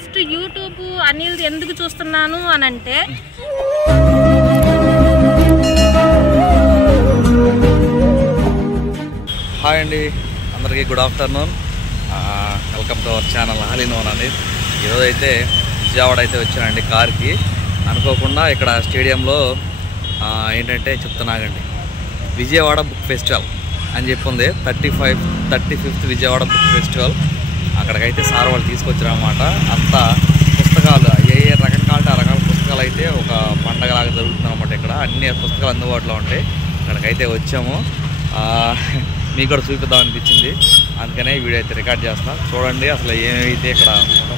First YouTube Anil ఎందుకు చూస్తున్నాను అని అంటే హాయ్ అండి, అందరికీ good afternoon. Welcome to our channel హాలీనోన్ అని. ఈరోజు అయితే విజయవాడ అయితే వచ్చానండి కార్కి. అనుకోకుండా ఇక్కడ స్టేడియంలో ఏంటంటే చెప్తున్నాగండి, విజయవాడ బుక్ ఫెస్టివల్ అని చెప్పి ఉంది. 35th Vijayawada book festival. అక్కడికైతే సార్ వాళ్ళు తీసుకొచ్చారనమాట. అంతా పుస్తకాలు ఏ రకం కావాలంటే ఆ రకాల పుస్తకాలు అయితే ఒక పండగలాగా జరుగుతుంది అనమాట. ఇక్కడ అన్ని పుస్తకాలు అందుబాటులో ఉంటాయి. అక్కడికైతే వచ్చాము. మీకు కూడా చూపిద్దాం అనిపించింది, అందుకనే ఈ వీడియో అయితే రికార్డ్ చేస్తాం. చూడండి అసలు ఏమైతే ఇక్కడ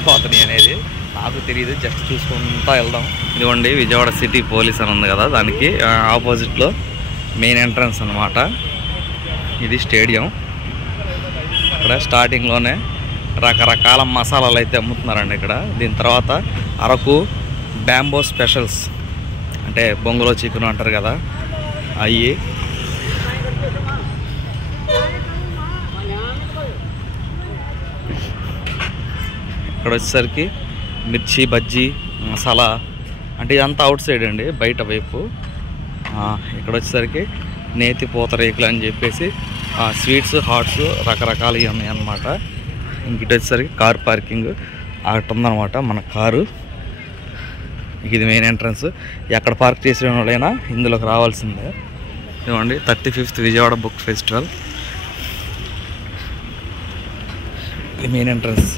పోతున్నాయి అనేది నాకు తెలియదు, జస్ట్ చూసుకుంటా వెళ్దాం. ఇదిగోండి విజయవాడ సిటీ పోలీస్ అని ఉంది కదా, దానికి ఆపోజిట్లో మెయిన్ ఎంట్రన్స్ అనమాట. ఇది స్టేడియం. ఇక్కడ స్టార్టింగ్లోనే రకరకాల మసాలాలు అయితే అమ్ముతున్నారండి ఇక్కడ. దీని తర్వాత అరకు బ్యాంబో స్పెషల్స్ అంటే బొంగులో చికెన్ అంటారు కదా, అవి. ఇక్కడ వచ్చేసరికి మిర్చి బజ్జీ మసాలా అంటే ఇదంతా అవుట్ సైడ్ అండి, బయట వైపు. ఇక్కడ వచ్చేసరికి నేతి పూతరేకులు అని చెప్పేసి స్వీట్స్ హాట్స్ రకరకాలు ఉన్నాయి అన్నమాట. ఇంకటి వచ్చేసరికి కార్ పార్కింగ్ అక్కడ ఉందన్నమాట మన కారు. ఇది మెయిన్ ఎంట్రన్స్. ఎక్కడ పార్క్ చేసిన వాళ్ళైనా ఇందులోకి రావాల్సిందే. ఇవ్వండి 35th విజయవాడ బుక్ ఫెస్టివల్. ఇది మెయిన్ ఎంట్రన్స్.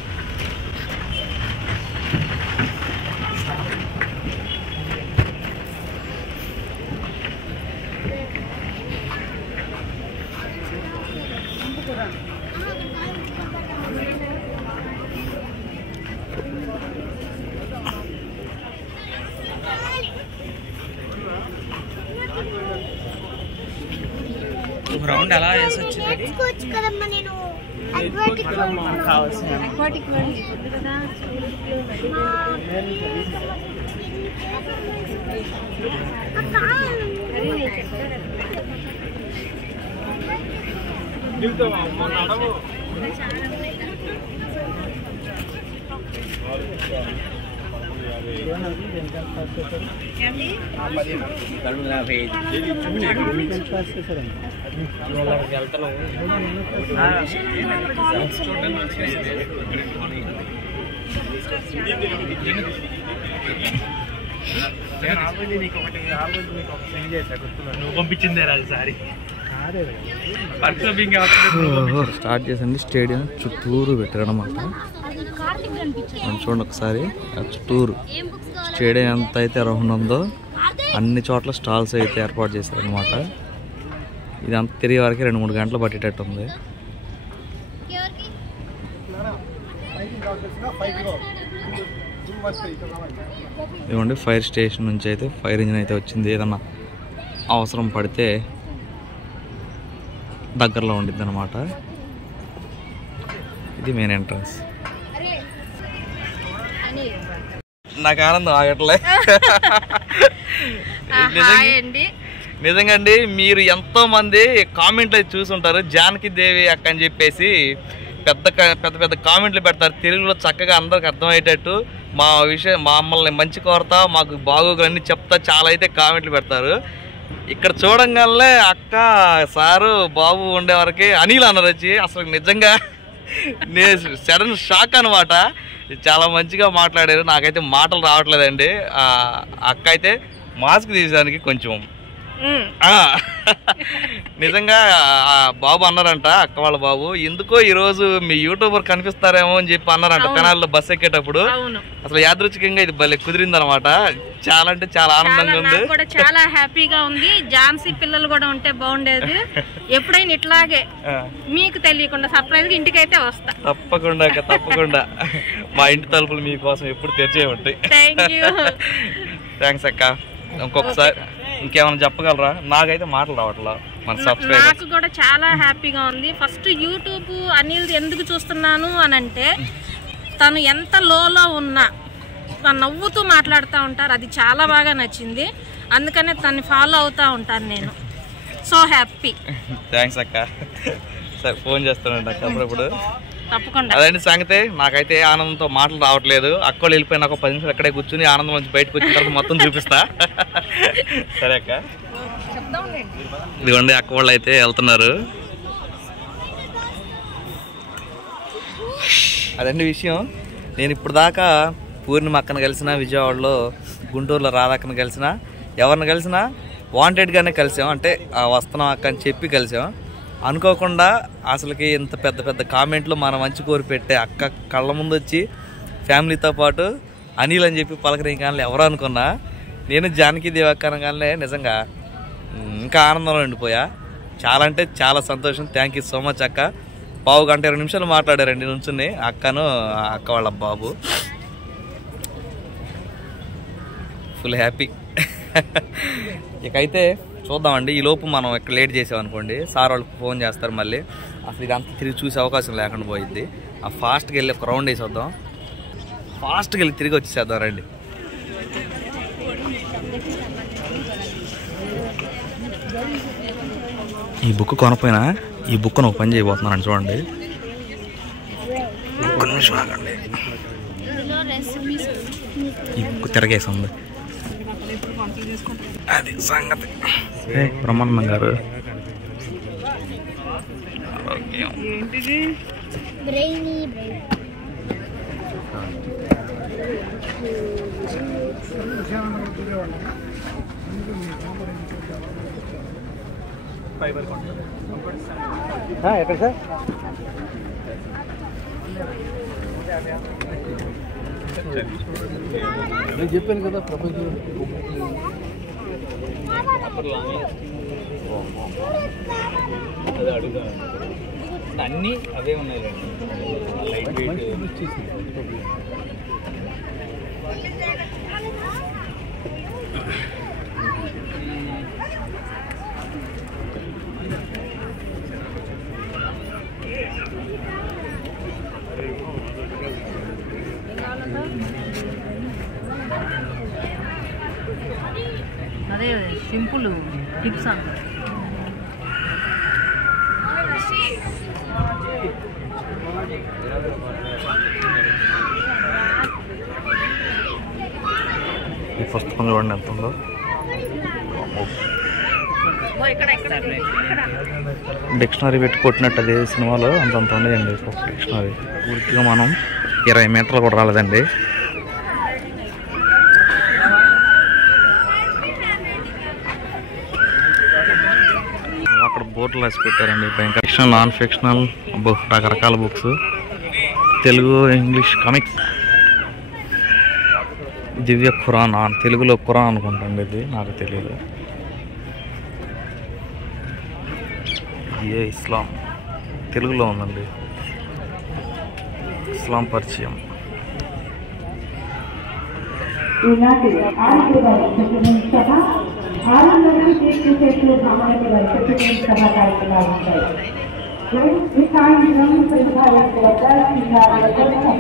రౌండ్ అలా వేసి వచ్చింది పంపించిందే రాదు సారీ. స్టార్ట్ చేసండి. స్టేడియం చుట్టూరు పెట్టారనమాట. చూడండి ఒకసారి చుట్టూరు స్టేడియం ఎంత అయితే రౌండ్ ఉందో అన్ని చోట్ల స్టాల్స్ అయితే ఏర్పాటు చేశారనమాట. ఇదంతా తిరిగే వరకు 2-3 గంటలు పట్టేటట్టు ఉంది. ఇవ్వండి ఫైర్ స్టేషన్ నుంచి అయితే ఫైర్ ఇంజిన్ అయితే వచ్చింది. ఏదన్నా అవసరం పడితే దగ్గరలో ఉండిద్ది అనమాట. ఇది మెయిన్ ఎంట్రన్స్. నాకు ఆనందం ఆగట్లే. నిజంగా అండి, మీరు ఎంతో మంది కామెంట్లు అయితే చూసుంటారు. జానకి దేవి అక్క అని చెప్పేసి పెద్ద కామెంట్లు పెడతారు తెలుగులో, చక్కగా అందరికి అర్థమయ్యేటట్టు. మమ్మల్ని మంచి కోరతా, మాకు బాగోగులన్నీ చెప్తా చాలా అయితే కామెంట్లు పెడతారు. ఇక్కడ చూడంగానే అక్క సారు బాబు ఉండేవరకే అనిల్ అన్నారు వచ్చి. అసలు నిజంగా నేను సడన్ షాక్ అనమాట. చాలా మంచిగా మాట్లాడారు. నాకైతే మాటలు రావట్లేదండి. అక్క అయితే మాస్క్ తీసేదానికి కొంచెం నిజంగా బాబు అన్నారంట, అక్క వాళ్ళ బాబు, ఎందుకో ఈరోజు మీ యూట్యూబర్ కనిపిస్తారేమో అని చెప్పి అన్నారంట తెనాలిలో బస్ ఎక్కేటప్పుడు. అసలు యాదృచ్ఛికంగా ఇది భలే కుదిరింది అనమాట. చాలా అంటే చాలా ఆనందంగా ఉంది, చాలా హ్యాపీగా ఉంది. ఝాన్సీ పిల్లలు కూడా ఉంటే బాగుండేది. ఎప్పుడైనా ఇట్లాగే మీకు తెలియకుండా సర్ప్రైజ్ గా ఇంటికైతే వస్తా. తప్పకుండా మా ఇంటి తలుపులు మీకోసం ఎప్పుడు తెరిచే ఉంటాయి. థ్యాంక్స్ అక్క. ఇంకొకసారి ఇంకేమైనా చెప్పగలరా? నాకైతే మాటలు రావట్లా. మన సబ్స్క్రైబర్స్ నాకు కూడా చాలా హ్యాపీగా ఉంది. ఫస్ట్ యూట్యూబ్ అనిల్ ఎందుకు చూస్తున్నాను అని అంటే, తను ఎంత లోలో ఉన్నా నవ్వుతూ మాట్లాడుతూ ఉంటారు. అది చాలా బాగా నచ్చింది. అందుకనే తన్ని ఫాలో అవుతూ ఉంటాను నేను. So happy. థ్యాంక్స్ అక్క. సరే ఫోన్ చేస్తానండి అక్క అప్పుడప్పుడు. తప్పకుండా. అదండి సంగతి. నాకైతే ఆనందంతో మాటలు రావట్లేదు. అక్కలు వెళ్ళిపోయిన ఒక 10 నిమిషాలు ఎక్కడే కూర్చుని ఆనందం నుంచి బయటకు వచ్చిన తర్వాత మొత్తం చూపిస్తా. సరే అక్క. ఇదిగోండి అక్క వాళ్ళు అయితే వెళ్తున్నారు. అదండి విషయం. నేను ఇప్పుడు దాకా పూర్ణిమ అక్కను కలిసిన, విజయవాడలో గుంటూరులో రాధక్కను కలిసిన, ఎవరిని కలిసినా వాంటెడ్గానే కలిసాం. అంటే వస్తున్నాం అక్క అని చెప్పి కలిసాం. అనుకోకుండా అసలుకి ఇంత పెద్ద పెద్ద కామెంట్లు మన మంచి కోరి పెట్టే అక్క కళ్ళ ముందు వచ్చి ఫ్యామిలీతో పాటు అనిల్ అని చెప్పి పలకరించాలి ఎవరు అనుకున్నా. నేను జానకి దేవి అక్క అనగానే నిజంగా ఇంకా ఆనందంలో ఉండిపోయా. చాలా అంటే చాలా సంతోషం. థ్యాంక్ యూ సో మచ్ అక్క. 1 గంట 20 నిమిషాలు మాట్లాడారండి నుంచుని అక్కను అక్క వాళ్ళ బాబు. Full happy. ఇకైతే చూద్దామండి. ఈ లోపు మనం ఇక్కడ లేట్ చేసామనుకోండి సార్ వాళ్ళకి ఫోన్ చేస్తారు మళ్ళీ. అసలు ఇదంతా తిరిగి చూసే అవకాశం లేకుండా పోయిద్ది. ఫాస్ట్గా వెళ్ళి ఒక రౌండ్ వేసి వద్దాం. ఫాస్ట్గా వెళ్ళి తిరిగి వచ్చేసేద్దాం రండి. ఈ బుక్ కొనపోయినా ఈ బుక్ను ఒక పని చేయబోతున్నాను చూడండి. ఒక్క నిమిషం ఆగండి. ఈ బుక్ తిరగేసి ఉంది. అది సంగతి. బ్రహ్మానందం గారు ఎక్కడ సార్? నేను చెప్పాను కదా ప్రపంచం అన్నీ అవే ఉన్నాయి. అదే సింపుల్ టిప్స్ అంట. ఈ పుస్తకం చూడండి ఎంత ఉందో. డిక్షనరీ పెట్టి కొట్టినట్టు అదే సినిమాలో అంతంత ఉండేదండి ఒక డిక్షనరీ. పూర్తిగా మనం 20 మీటర్లు కూడా రాలేదండి. అక్కడ బోర్డులు రాసి పెట్టారండి. ఫిక్షనల్, నాన్ ఫిక్షనల్, రకరకాల బుక్స్, తెలుగు, ఇంగ్లీష్, కామిక్స్. దివ్య ఖురాన్, తెలుగులో ఖురాన్ అనుకుంటాండి ఇది, నాకు తెలియదు. ఏ ఇస్లాం తెలుగులో ఉందండి. ఇస్లాం పరిచయం.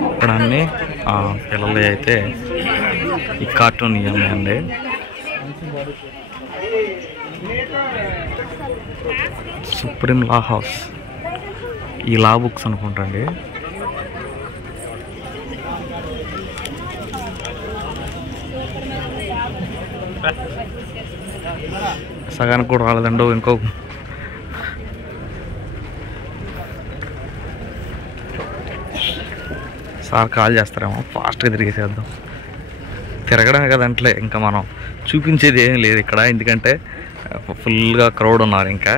ఇక్కడ అన్ని పిల్లలు అయితే ఈ కార్టూన్ ఇవన్నీ. సుప్రీం లా హౌస్, ఈ లా బుక్స్ అనుకుంటండి. సగానికి కూడా రాలేదండి. ఇంకో సార్ కాల్ చేస్తారేమో, ఫాస్ట్గా తిరిగేసేద్దాం. తిరగడమే కదంటే ఇంకా మనం చూపించేది ఏం లేదు ఇక్కడ, ఎందుకంటే ఫుల్గా క్రౌడ్ ఉన్నారు. ఇంకా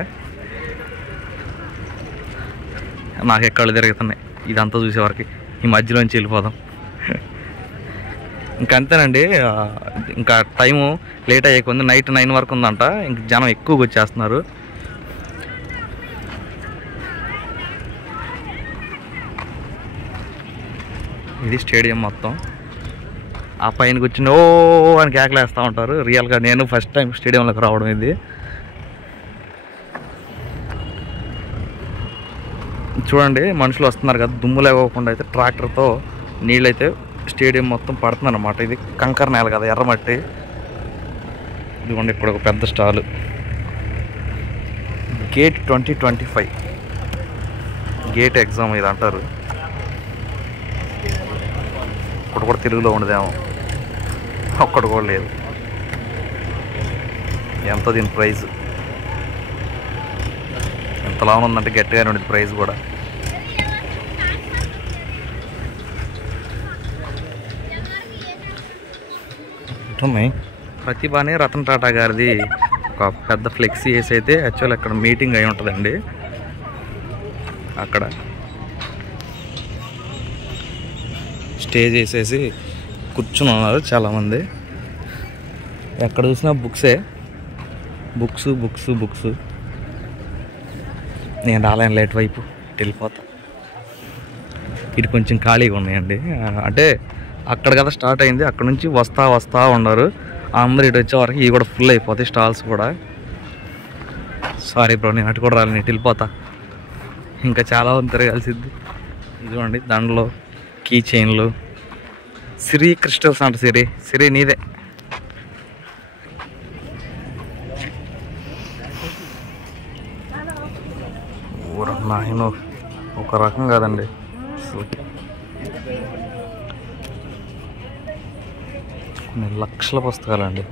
నాకు ఎక్కడ తిరుగుతున్నాయి ఇదంతా చూసేవారికి. ఈ మధ్యలోంచి వెళ్ళిపోదాం. ఇంకంతేనండి. ఇంకా టైము లేట్ అయ్యేకుంది. నైట్ 9 వరకు ఉందంట. ఇంక జనం ఎక్కువగా వచ్చేస్తున్నారు. ఇది స్టేడియం మొత్తం. ఆ పైన కూర్చుని ఓ అని కేకలేస్తూ ఉంటారు. రియల్గా నేను ఫస్ట్ టైం స్టేడియంలోకి రావడం ఇది. చూడండి మనుషులు వస్తున్నారు కదా, దుమ్ము లేకోకుండా అయితే ట్రాక్టర్తో నీళ్ళైతే స్టేడియం మొత్తం పడుతుంది అన్నమాట. ఇది కంకర నేల కదా, ఎర్రమట్టి. ఇదిగోండి ఇక్కడ ఒక పెద్ద స్టాల్. గేట్ 2025 గేట్ ఎగ్జామ్ ఇది అంటారు. ఒక్కటి కూడా తెలుగులో ఉండదేమో, ఒక్కటి కూడా లేదు. ఎంత దీని ప్రైస్? ఎంతలా ఉందంటే గట్టిగానే ఉండేది ప్రైస్ కూడా. ఉన్నాయి. ప్రతిభాని రతన్ టాటా గారిది ఒక పెద్ద ఫ్లెక్సీ వేసి అయితే యాక్చువల్ అక్కడ మీటింగ్ అయి ఉంటుందండి. అక్కడ స్టేజ్ వేసేసి కూర్చుని ఉన్నారు చాలామంది. ఎక్కడ చూసినా బుక్సే, బుక్స్ బుక్స్ బుక్స్. నేను రాలేను, లేట్ వైపు వెళ్ళిపోతా. ఇటు కొంచెం ఖాళీగా ఉన్నాయండి. అంటే అక్కడ కదా స్టార్ట్ అయింది, అక్కడ నుంచి వస్తా ఉన్నారు అందరు. ఇటు వచ్చే వరకు ఇవి కూడా ఫుల్ అయిపోతాయి స్టాల్స్ కూడా. సారీ బ్రో, నేను అటు కూడా రాలి, ఇటు వెళ్ళిపోతా. ఇంకా చాలా మంది తిరగాల్సింది. ఇదిగోండి దండలు, కీ చైన్లు, సిరి క్రిస్టల్స్ అంట. సిరి నీదే. నాయన ఒక రకం కాదండి అసలు. కొన్ని లక్షల పుస్తకాలండి.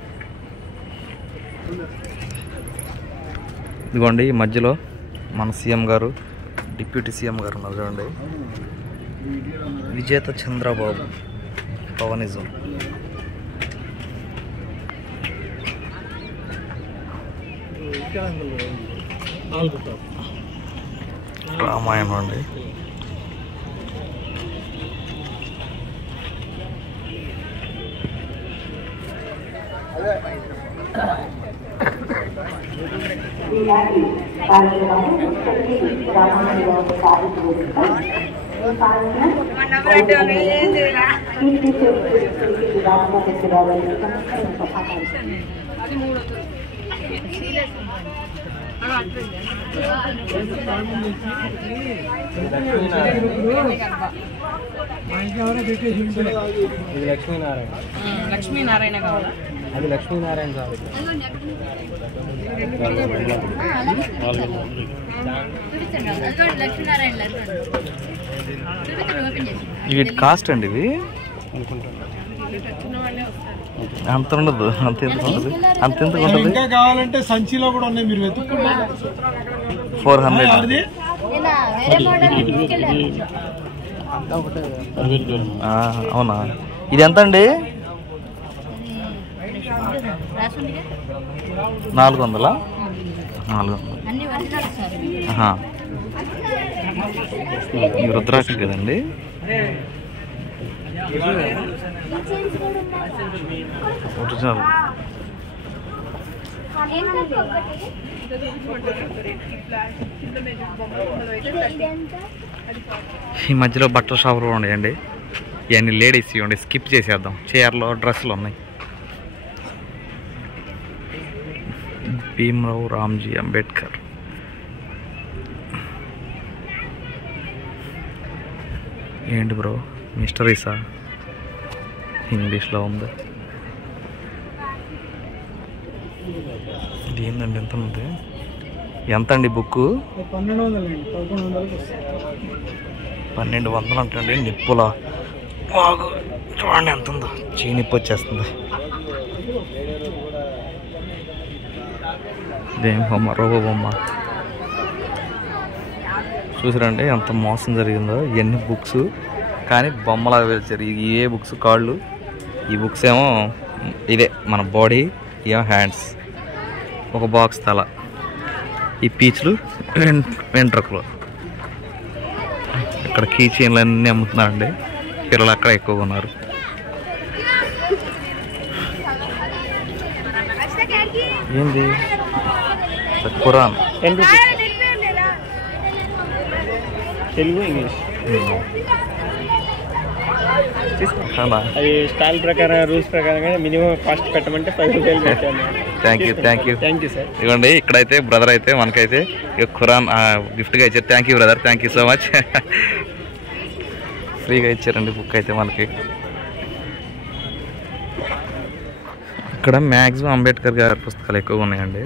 ఇదిగోండి ఈ మధ్యలో మన సీఎం గారు, డిప్యూటీ సీఎం గారు ఉన్నారు చూడండి, విజేత చంద్రబాబు పవనిజం. రామాయణం అండి. లక్ష్మీనారాయణ కావాలా? అది లక్ష్మీనారాయణ కావాలి. వీటి కాస్ట్ అండి ఇది అంత ఉండదు. అంత ఎంత ఉంటుంది? అంత ఎంత ఉంటుంది? కావాలంటే సంచిలో కూడా ఉన్నాయి, మీరు వెతుక్కుంటారు. 400. అవునా? ఇది ఎంత అండి? 400. 400. ఈ రుద్రాక్ష కదండి. ఒరిజినల్. ఈ మధ్యలో బట్టల షాపులు ఉన్నాయండి. ఇవన్నీ లేడీస్ ఇవ్వండి, స్కిప్ చేసేద్దాం. చీరలు, డ్రెస్సులు ఉన్నాయి. భీమ్రావ్ రామ్జీ అంబేద్కర్. ఏంటి బ్రో మిస్టరీసా? ఇంగ్లీష్లో ఉంది. ఇది ఏంటండి? ఎంత ఉంది? ఎంత అండి బుక్? 1200 అంటండి. నిప్పుల బాగు చూడండి ఎంత ఉందో. చీనిప్పు వచ్చేస్తుంది. ఇదేం బొమ్మ? రోబో బొమ్మ. చూసారండి ఎంత మోసం జరిగిందో. ఇవన్నీ బుక్స్ కానీ బొమ్మలాగా వేల్చారు. ఏ బుక్స్ కాళ్ళు, ఈ బుక్స్ ఏమో ఇదే మన బాడీ, ఏమో హ్యాండ్స్, ఒక బాక్స్ తల, ఈ పీచులు వెంట్రుకలు. ఇక్కడ కీ చైన్లు అన్నీ అమ్ముతున్నారండి. పిల్లలు అక్కడ ఎక్కువగా ఉన్నారు. ఏంది? ఖురాన్. తెలుగు, ఇంగ్లీష్. అది స్టాల్ ప్రకారం, రూల్స్ ప్రకారం మినిమం కాస్ట్ పెట్టమంటే 10 రూపాయలు పెట్టాను. Thank you sir. ఇవ్వండి. ఇక్కడైతే బ్రదర్ అయితే మనకైతే ఖురాన్ గిఫ్ట్గా ఇచ్చారు. Thank you brother, thank you so much. ఫ్రీగా ఇచ్చారండి బుక్ అయితే మనకి. ఇక్కడ మ్యాక్సిమం అంబేద్కర్ గారి పుస్తకాలు ఎక్కువగా ఉన్నాయండి.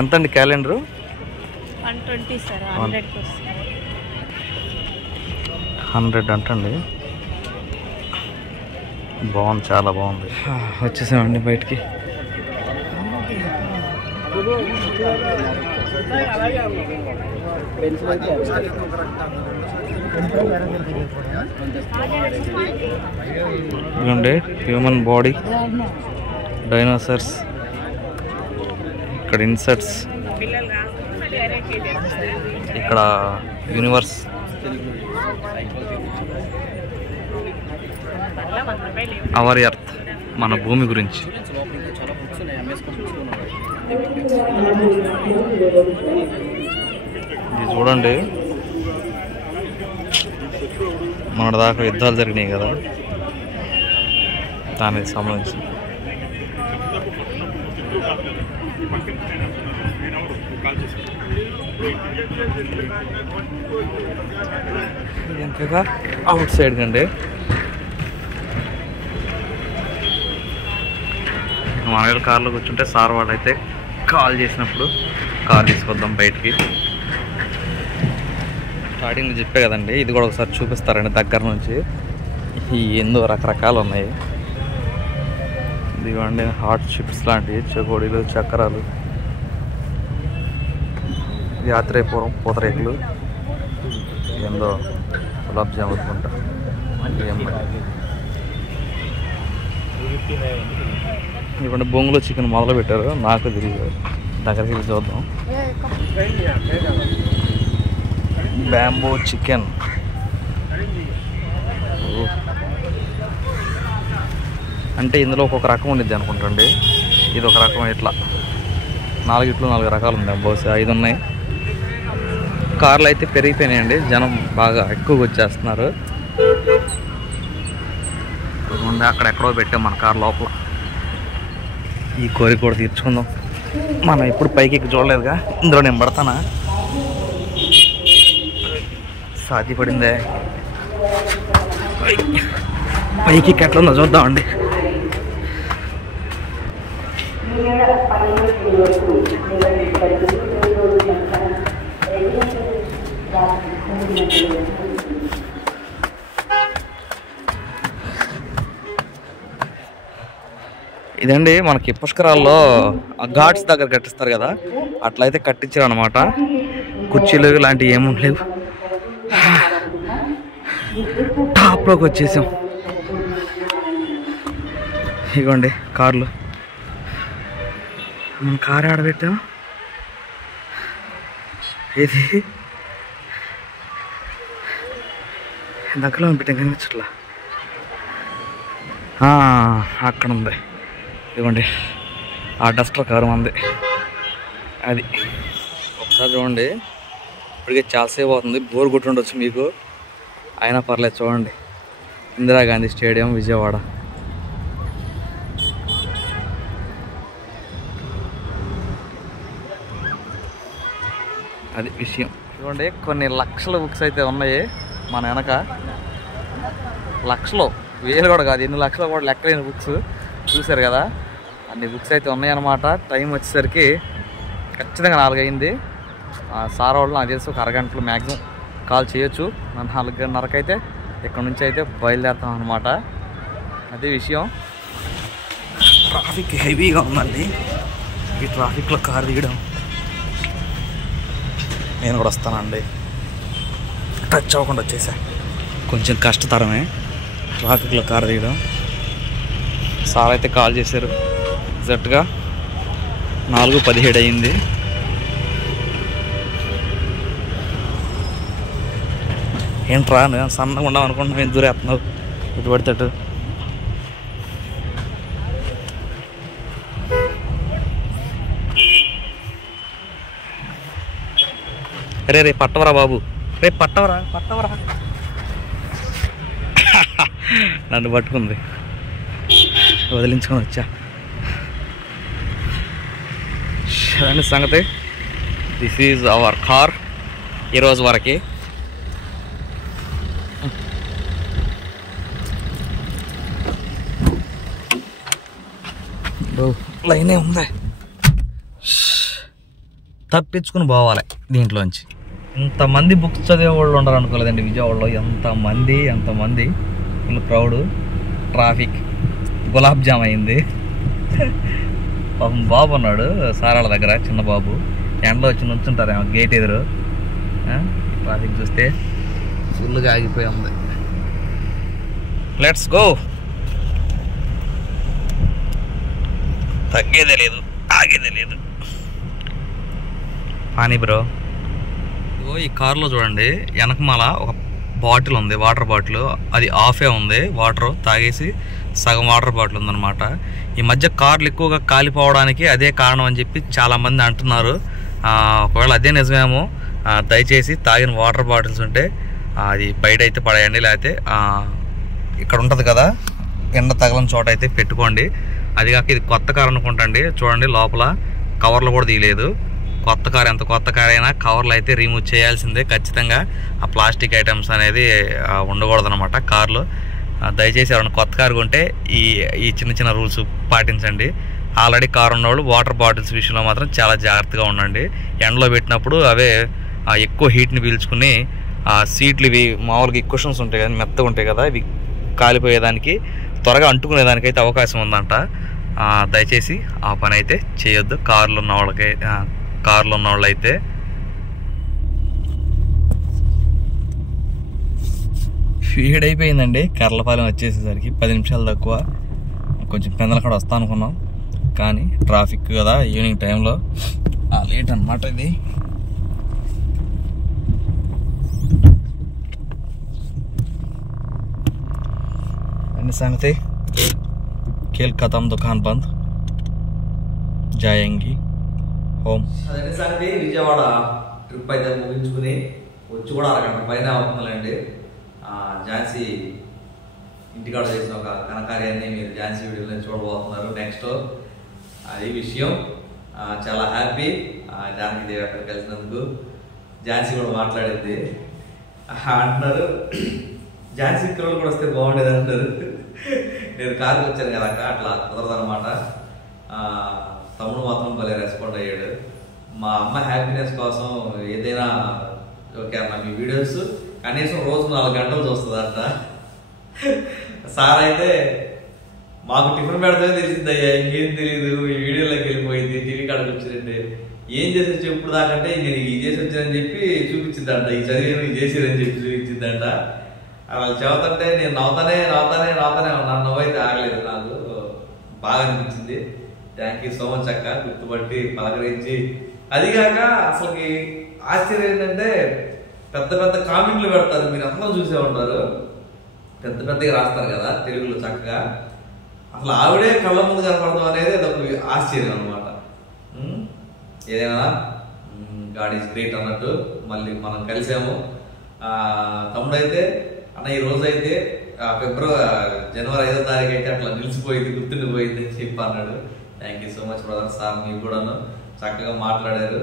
ఎంత అండి క్యాలెండరు? 120 సార్. 100 అంటండి. బాగుంది, చాలా బాగుంది. వచ్చేసామండి బయటికి. ఇదిగోండి హ్యూమన్ బాడీ, డైనోసార్స్, ఇక్కడ ఇన్సెక్ట్స్, ఇక్కడ యూనివర్స్, అవర్ ఎర్త్, మన భూమి గురించి. ఇది చూడండి, మన దాకా యుద్ధాలు జరిగినాయి కదా, దానికి సంబంధించి. ఇంకా అవుట్ సైడ్ కండి మన కార్లో కూర్చుంటే సార్ వాళ్ళు అయితే కాల్ చేసినప్పుడు కార్ తీసుకొద్దాం బయటికి. స్టార్టింగ్ చెప్పే కదండి, ఇది కూడా ఒకసారి చూపిస్తారండి దగ్గర నుంచి. ఈ ఎన్నో రకరకాలు ఉన్నాయి. ఇదిగోండి హాట్ చిప్స్ లాంటివి, చెకోడీలు, చక్రాలు, యాత్రేపురం పూతరేకులు, ఏందో గులాబ్ జామ్ అనుకుంటా. ఇవ్వండి బొంగులో చికెన్ మొదలు పెట్టారు, నాకు తెలియదు. దగ్గరికి వెళ్ళి చూద్దాం. బ్యాంబో చికెన్, అంటే ఇందులో ఒక్కొక్క రకం ఉండిద్ది అనుకుంటండి. ఇది ఒక రకం, ఇట్లా 4 రకాలు ఉన్నాయి, బహుశా 5 ఉన్నాయి. కార్లు అయితే పెరిగిపోయినాయండి, జనం బాగా ఎక్కువగా వచ్చేస్తున్నారు. అక్కడెక్కడో పెట్టాం మన కార్ లోపల. ఈ కోరిక కూడా తీర్చుకుందాం. మనం ఎప్పుడు పైకి ఎక్కి చూడలేదుగా, ఇందులో నేను పడతానా? సాధ్యపడిందే. పైకి ఎట్లా ఉందో చూద్దామండి. ఇదండి మనకి పుష్కరాల్లో ఘాట్స్ దగ్గర కట్టిస్తారు కదా, అట్లయితే కట్టించారు అనమాట. కుర్చీలు ఇలాంటివి ఏమీ లేవు. టాప్లోకి వచ్చేసాం. ఇగోండి కార్లు. మనం కారు ఆడబెట్టాం. ఇది దగ్గరలో పెట్టాం, కనిపించట్లా. అక్కడ ఉంది. ఇదిగోండి ఆ డస్టర్ కారు మంది. అది ఒకసారి చూడండి. ఇప్పటికే చాలాసేపు అవుతుంది, బోర్ కొట్టుండొచ్చు మీకు, అయినా పర్లేదు. చూడండి, ఇందిరాగాంధీ స్టేడియం, విజయవాడ. అది విషయం. చూడండి కొన్ని లక్షల బుక్స్ అయితే ఉన్నాయి మన వెనక. లక్షలు, వేలు కూడా కాదు, ఎన్ని లక్షలు కూడా లెక్కలేని బుక్స్. చూసారు కదా, అన్ని బుక్స్ అయితే ఉన్నాయన్నమాట. టైం వచ్చేసరికి ఖచ్చితంగా 4 అయింది. సార్ వాళ్ళు నాకు తెలిసి ఒక అరగంటలో మ్యాక్సిమం కాల్ చేయొచ్చు. 4:30కి అయితే ఇక్కడ నుంచి అయితే బయలుదేరుతాం అనమాట. అదే విషయం. ట్రాఫిక్ హెవీగా ఉందండి. ఈ ట్రాఫిక్లో కారు తీయడం, నేను కూడా వస్తానండి. టచ్ అవ్వకుండా వచ్చేసా. కొంచెం కష్టతరమే ట్రాఫిక్లో కారు తీయడం. సార్ అయితే కాల్ చేశారు. ఎగ్జాక్ట్గా 4:17 అయింది. ఏంట్రా నేను సన్నగా ఉండవు అనుకుంటున్నావు, ఏం దూరేస్తున్నావు ఇటు పడితే. రే పట్టవరా బాబు, రేపు పట్టవరా. నన్ను పట్టుకుంది, వదిలించుకొని వచ్చా. అదండి సంగతి. దిస్ ఈజ్ అవర్ కార్ ఈరోజు వరకు. లైనే ఉంది. తప్పించుకుని పోవాలి దీంట్లోంచి. ఇంతమంది బుక్స్ చదివే వాళ్ళు ఉండరు అనుకోలేదండి విజయవాడలో. ఎంతమంది full crowd, traffic, gulab jam అయింది. పాపం బాబు ఉన్నాడు సారాల దగ్గర, చిన్న బాబు ఎండలో వచ్చి నుంచుంటారేమో గేట్ ఎదురు. ట్రాఫిక్ చూస్తే ఫుల్గా ఆగిపోయి ఉంది. Let's go. తగ్గేదే లేదు, ఆగేదే లేదు. పానీ బ్రో. ఈ కార్లో చూడండి వెనకమాల ఒక బాటిల్ ఉంది, వాటర్ బాటిల్. అది ఆఫే ఉంది, వాటర్ తాగేసి సగం వాటర్ బాటిల్ ఉందన్నమాట. ఈ మధ్య కార్లు ఎక్కువగా కాలిపోవడానికి అదే కారణం అని చెప్పి చాలామంది అంటున్నారు. ఒకవేళ అదే నిజమేమో దయచేసి తాగిన వాటర్ బాటిల్స్ ఉంటే అది బయట అయితే పడేయండి, లేకపోతే ఇక్కడ ఉంటుంది కదా ఎండ తగలని చోట అయితే పెట్టుకోండి. అది కాక ఇది కొత్త కార్ అనుకుంటండి, చూడండి లోపల కవర్లు కూడా తీయలేదు. కొత్త కార్, ఎంత కొత్త కార్ అయినా కవర్లు అయితే రిమూవ్ చేయాల్సిందే ఖచ్చితంగా. ఆ ప్లాస్టిక్ ఐటమ్స్ అనేది ఉండకూడదు అనమాట కార్లో. దయచేసి ఎవరైనా కొత్త కారు కొంటే ఈ చిన్న రూల్స్ పాటించండి. ఆల్రెడీ కారు ఉన్నవాళ్ళు వాటర్ బాటిల్స్ విషయంలో మాత్రం చాలా జాగ్రత్తగా ఉండండి. ఎండలో పెట్టినప్పుడు అవే ఎక్కువ హీట్ని పీల్చుకుని సీట్లు ఇవి మామూలుగా ఈ కుషన్స్ ఉంటాయి కదా, మెత్తగా ఉంటాయి కదా, ఇవి కాలిపోయేదానికి, త్వరగా అంటుకునేదానికైతే అవకాశం ఉందంట. దయచేసి ఆ పని అయితే చేయొద్దు కార్లో ఉన్న వాళ్ళు అయితే. ఫీడ్ అయిపోయిందండి కర్లపాలెం వచ్చేసేసరికి 10 నిమిషాలు తక్కువ. కొంచెం పెందలకాడ వస్తా అనుకున్నాం కానీ ట్రాఫిక్ కదా ఈవినింగ్ టైంలో లేట్ అనమాట ఇది. అన్ని సంగతి ఖేల్ ఖతం దుకాన్ బంద్ జాయంగి హోమ్. అదే సంగతి విజయవాడ ట్రిప్ అయితే ముగించుకుని వచ్చి కూడా అరగంట పైన అవుతుందండి. ఝాన్సీ ఇంటికాడ చేసిన ఒక ఘనకార్యాన్ని మీరు ఝాన్సీ వీడియోలో చూడబోతున్నారు నెక్స్ట్. అది విషయం. చాలా హ్యాపీ జానకి దేవి అక్కడ కలిసినందుకు. ఝాన్సీ కూడా మాట్లాడింది అంటున్నారు, ఝాన్సీ పిల్లలు కూడా వస్తే బాగుండేది అంటారు. నేను కార్కి వచ్చాను కదా అక్క, అట్లా కుదరదనమాట. తమ్ముడు మాత్రం భలే రెస్పాండ్ అయ్యాడు. మా అమ్మ హ్యాపీనెస్ కోసం ఏదైనా ఓకే అన్న మీ వీడియోస్ కనీసం రోజు 4 గంటలు చూస్తుందంట. సార్ అయితే మాకు టిఫిన్ పెడితే తెలిసిందయ్యా, ఇంకేం తెలీదు, ఈ వీడియోలోకి వెళ్ళిపోయింది, టీవీ కాడకు వచ్చిందండి, ఏం చేసి వచ్చి ఇప్పుడు దాకంటే నేను ఇది చేసి వచ్చానని చెప్పి చూపించిందంట, ఈ చదివాను ఇది చేసేదని చెప్పి చూపించిందంట. వాళ్ళు చదువుతుంటే నేను నవ్వుతానే ఉన్నాను. నవ్వైతే ఆగలేదు, నాకు బాగా అనిపించింది. థ్యాంక్ యూ సో మచ్ అక్క, గుర్తుపట్టి పలకరించి. అదిగాక అసలుకి ఆశ్చర్యం ఏంటంటే పెద్ద కామెంట్లు పెడతారు, మీరు అందరూ చూసే ఉంటారు, పెద్దగా రాస్తారు కదా తెలుగులో చక్కగా. అసలు ఆవిడే కళ్ళ ముందు కనపడతాం అనేది అదొక ఆశ్చర్యం అనమాట. ఏదైనా గాడ్ ఈజ్ గ్రేట్ అన్నట్టు మళ్ళీ మనం కలిసాము. తమ్ముడైతే అన్న ఈ రోజు అయితే జనవరి 5వ తారీఖు అయితే అట్లా నిలిచిపోయింది, గుర్తుండిపోయింది అని చెప్పి అన్నాడు. Thank you so much brother. Sir మీకు కూడాను చక్కగా మాట్లాడారు,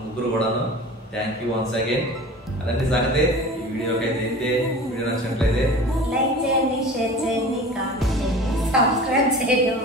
ముగ్గురు కూడాను. Thank you once again. అదండి సంగతి. ఈ వీడియోకి అయితే వీడియో నచ్చినట్లయితే లైక్ చేయండి, షేర్ చేయండి, కామెంట్ చేయండి, సబ్స్క్రైబ్ చేయడం